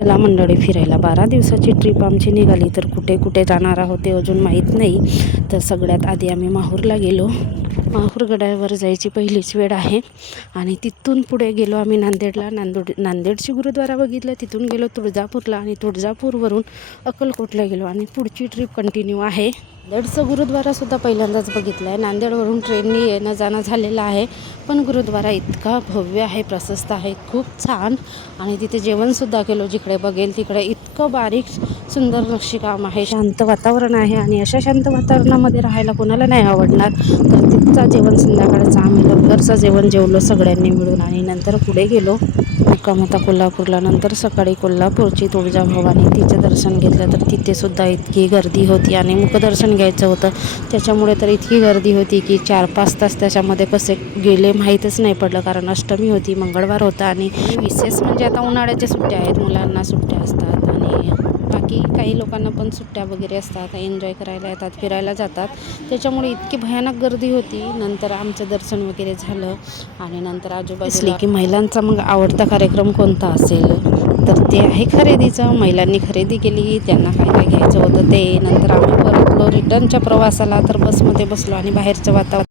चला मंडळी फिरायला 12 दिवसाची ट्रिप आमची निघाली. तर कुठे कुठे जाणार आहोत ते अजून माहीत नाही. तर सगळ्यात आधी आम्ही माहूरला गेलो. माहूर गडावर जायची पहिलीच वेळ आहे. आणि तिथून पुढे गेलो आम्ही नांदेडला. नांदेडची गुरुद्वारा बघितलं. तिथून गेलो तुळजापूरला आणि तुळजापूरवरून अक्कलकोटला गेलो आणि पुढची ट्रिप कंटिन्यू आहे. नांदेडचं गुरुद्वारासुद्धा पहिल्यांदाच बघितलं आहे. नांदेडवरून ट्रेननी येणं जाणं झालेलं आहे. पण गुरुद्वारा इतका भव्य आहे, प्रशस्त आहे, खूप छान. आणि तिथे जेवणसुद्धा केलो. जिकडे बघेल तिकडे इतकं बारीक सुंदर नक्षीकाम आहे, शांत वातावरण आहे. आणि अशा शांत वातावरणामध्ये राहायला कोणाला नाही आवडणार. तर तिथचा जेवण संध्याकाळचं आम्ही लवकरचं जेवण जेवलो सगळ्यांनी मिळून. आणि नंतर पुढे गेलो. मुक्काम होता कोल्हापूरला. नंतर सकाळी कोल्हापूरची तुळजाभवानी तिचं दर्शन घेतलं. तर तिथे सुद्धा इतकी गर्दी होती आणि मुखदर्शन घ्यायचं होतं. त्याच्यामुळे तर इतकी गर्दी होती की 4-5 तास त्याच्यामध्ये कसे गेले माहीतच नाही पडलं. कारण अष्टमी होती, मंगळवार होता. आणि विशेष म्हणजे आता उन्हाळ्याच्या सुट्ट्या आहेत, मुलांना सुट्ट्या असतात आणि बाकी काही लोकांना पण सुट्ट्या वगैरे असतात, एन्जॉय करायला येतात, फिरायला जातात. त्याच्यामुळे इतकी भयानक गर्दी होती. नंतर आमचं दर्शन वगैरे झालं आणि नंतर आजूबाजूला की महिलांचा मग आवडता कार्यक्रम कोणता असेल तर ते आहे खरेदीचं. महिलांनी खरेदी केली, त्यांना काय काय घ्यायचं होतं ते. नंतर आम्ही परतलो रिटर्नच्या प्रवासाला. तर बसमध्ये बसलो आणि बाहेरचं वातावरण